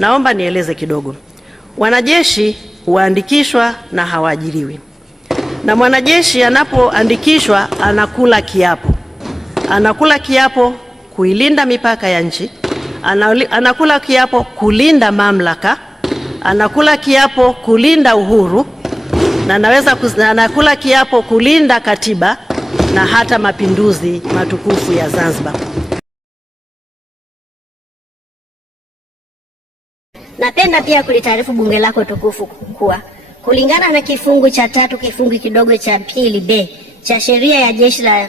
naomba nieleze kidogo. Wanajeshi huandikishwa na hawaajiriwi, na mwanajeshi anapoandikishwa anakula kiapo. Anakula kiapo kuilinda mipaka ya nchi, anakula kiapo kulinda mamlaka, anakula kiapo kulinda uhuru, na anakula kiapo kulinda katiba na hata mapinduzi matukufu ya Zanzibar. Napenda pia kulitaarifu bunge lako tukufu kuwa kulingana na kifungu cha 3 kifungu kidogo cha 2B cha sheria ya Jeshi la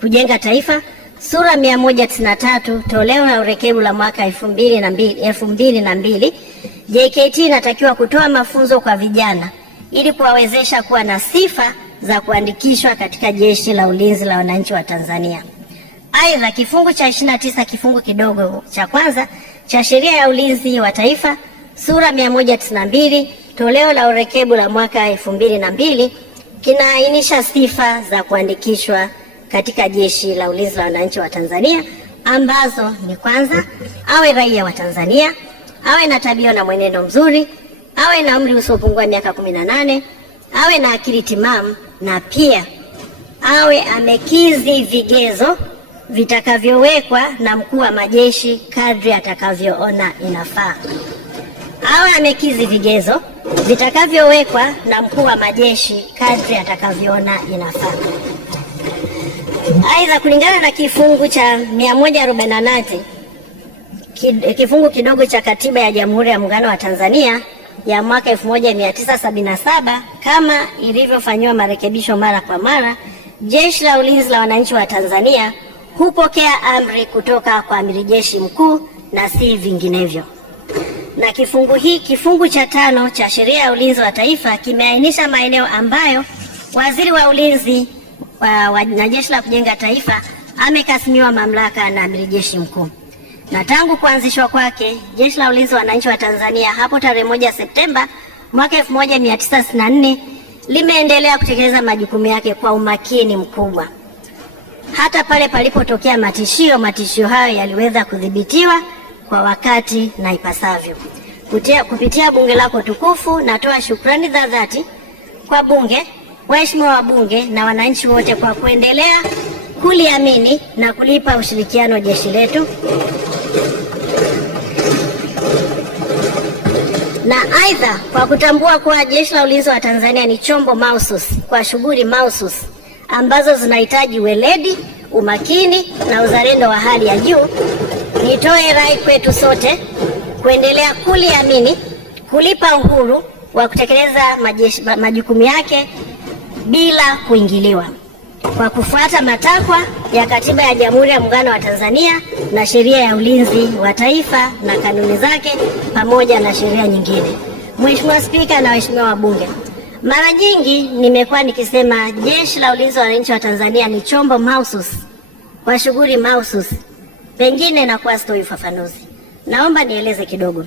Kujenga Taifa sura 193 toleo la urekebu la mwaka 2002, JKT inatakiwa kutoa mafunzo kwa vijana ili kuwawezesha kuwa na sifa za kuandikishwa katika Jeshi la Ulinzi la Wananchi wa Tanzania. Aidha, kifungu cha 29 kifungu kidogo cha 1 cha sheria ya Ulinzi wa Taifa sura 192 toleo la urekebu la mwaka 2002 kinaainisha sifa za kuandikishwa katika Jeshi la Ulinzi la Wananchi wa Tanzania ambazo ni: kwanza, awe raia wa Tanzania, awe na tabia na mwenendo mzuri, awe na umri usiopungua miaka 18, awe na akili timamu, na pia awe amekizi vigezo vitakavyowekwa na mkuu wa majeshi kadri atakavyoona inafaa. Awe amekizi vigezo vitakavyowekwa na mkuu wa majeshi kadri atakavyoona inafaa. Aidha, kulingana na kifungu cha 148 kifungu kidogo cha Katiba ya Jamhuri ya Muungano wa Tanzania ya mwaka 1977 kama ilivyofanywa marekebisho mara kwa mara, Jeshi la Ulinzi la Wananchi wa Tanzania hupokea amri kutoka kwa Amiri Jeshi Mkuu na si vinginevyo. Na kifungu cha 5 cha sheria ya Ulinzi wa Taifa kimeainisha maeneo ambayo Waziri wa Ulinzi na Jeshi la Kujenga Taifa amekasimiwa mamlaka na Amiri Jeshi Mkuu. Na tangu kuanzishwa kwake, Jeshi la Ulinzi wa Wananchi wa Tanzania hapo tarehe 1 Septemba mwaka 1964 limeendelea kutekeleza majukumu yake kwa umakini mkubwa. Hata pale palipotokea matishio hayo yaliweza kudhibitiwa kwa wakati na ipasavyo. Kupitia bunge lako tukufu, natoa shukrani za dhati kwa bunge, waheshimiwa wabunge na wananchi wote kwa kuendelea kuliamini na kulipa ushirikiano jeshi letu. Na aidha, kwa kutambua kuwa Jeshi la Ulinzi wa Tanzania ni chombo mahususi kwa shughuli mahususi ambazo zinahitaji weledi, umakini na uzalendo wa hali ya juu, nitoe rai kwetu sote kuendelea kuliamini, kulipa uhuru wa kutekeleza majukumu yake bila kuingiliwa, kwa kufuata matakwa ya Katiba ya Jamhuri ya Muungano wa Tanzania na Sheria ya Ulinzi wa Taifa na kanuni zake pamoja na sheria nyingine. Mheshimiwa Spika na waheshimiwa wabunge, mara nyingi nimekuwa nikisema Jeshi la Ulinzi wa Wananchi wa Tanzania ni chombo mahususi kwa shughuli mahususi, pengine na kwa sitoi ufafanuzi. Naomba nieleze kidogo.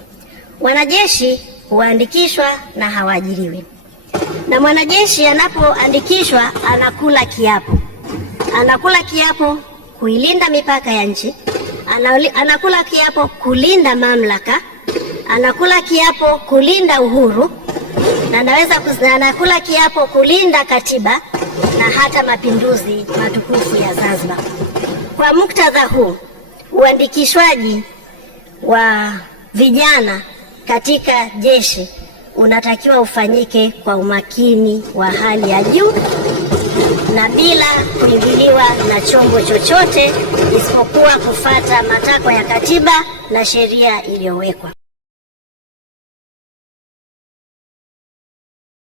Wanajeshi huandikishwa na hawaajiriwi, na mwanajeshi anapoandikishwa anakula kiapo. Anakula kiapo kuilinda mipaka ya nchi, anakula kiapo kulinda mamlaka, anakula kiapo kulinda uhuru, na anakula kiapo kulinda katiba na hata mapinduzi matukufu ya Zanzibar. Kwa muktadha huu, uandikishwaji wa vijana katika jeshi unatakiwa ufanyike kwa umakini wa hali ya juu na bila kuingiliwa na chombo chochote isipokuwa kufuata matakwa ya katiba na sheria iliyowekwa.